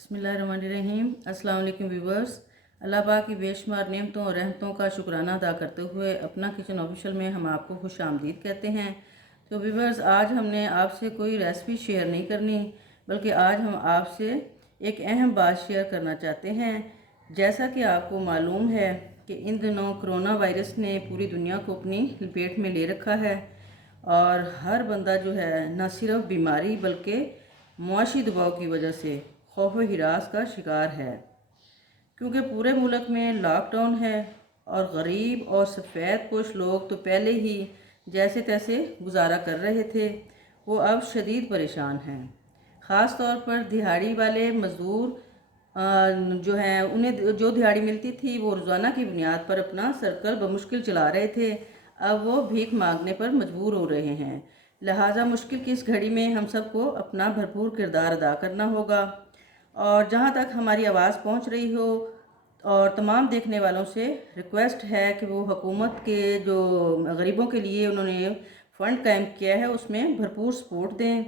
बिस्मिल्लाहिर्रहमानिर्रहीम। अस्सलाम वालेकुम व्यूवर्स। अल्लाह पाक की बेशुमार नेमतों और रहमतों का शुक्राना अदा करते हुए अपना किचन ऑफिशियल में हम आपको खुश आमदीद कहते हैं। तो व्यूवर्स, आज हमने आपसे कोई रेसिपी शेयर नहीं करनी, बल्कि आज हम आपसे एक अहम बात शेयर करना चाहते हैं। जैसा कि आपको मालूम है कि इन दिनों कोरोना वायरस ने पूरी दुनिया को अपनी लपेट में ले रखा है और हर बंदा जो है न सिर्फ बीमारी बल्कि मुआशी दबाव की वजह से खौफ व हिरास का शिकार है, क्योंकि पूरे मुल्क में लॉकडाउन है और गरीब और सफ़ेद पोश लोग तो पहले ही जैसे तैसे गुजारा कर रहे थे, वो अब शदीद परेशान हैं। ख़ास तौर पर दिहाड़ी वाले मज़दूर जो हैं, उन्हें जो दिहाड़ी मिलती थी वो रोज़ाना की बुनियाद पर अपना सर्कल बमुश्किल चला रहे थे। अब वो भीख मांगने पर मजबूर हो रहे हैं। लिहाजा मुश्किल की इस घड़ी में हम सबको अपना भरपूर किरदार अदा करना होगा। और जहाँ तक हमारी आवाज़ पहुँच रही हो, और तमाम देखने वालों से रिक्वेस्ट है कि वो हुकूमत के जो गरीबों के लिए उन्होंने फ़ंड कायम किया है उसमें भरपूर सपोर्ट दें,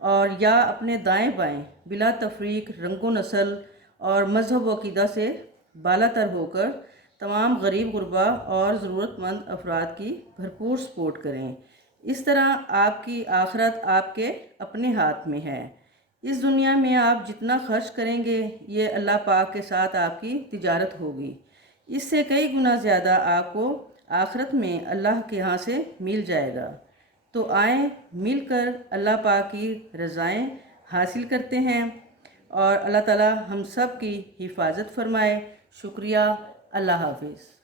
और या अपने दाएं बाएं बिला तफरीक रंगो नस्ल और मज़हब व अक़ीदा से बालातर होकर तमाम गरीब गुरबा और ज़रूरतमंद अफराद की भरपूर सपोर्ट करें। इस तरह आपकी आखिरत आपके अपने हाथ में है। इस दुनिया में आप जितना खर्च करेंगे, ये अल्लाह पाक के साथ आपकी तिजारत होगी। इससे कई गुना ज़्यादा आपको आखिरत में अल्लाह के यहाँ से मिल जाएगा। तो आएँ मिलकर अल्लाह पाक की रज़ाएँ हासिल करते हैं और अल्लाह ताला हम सब की हिफाजत फरमाए। शुक्रिया। अल्लाह हाफिज़।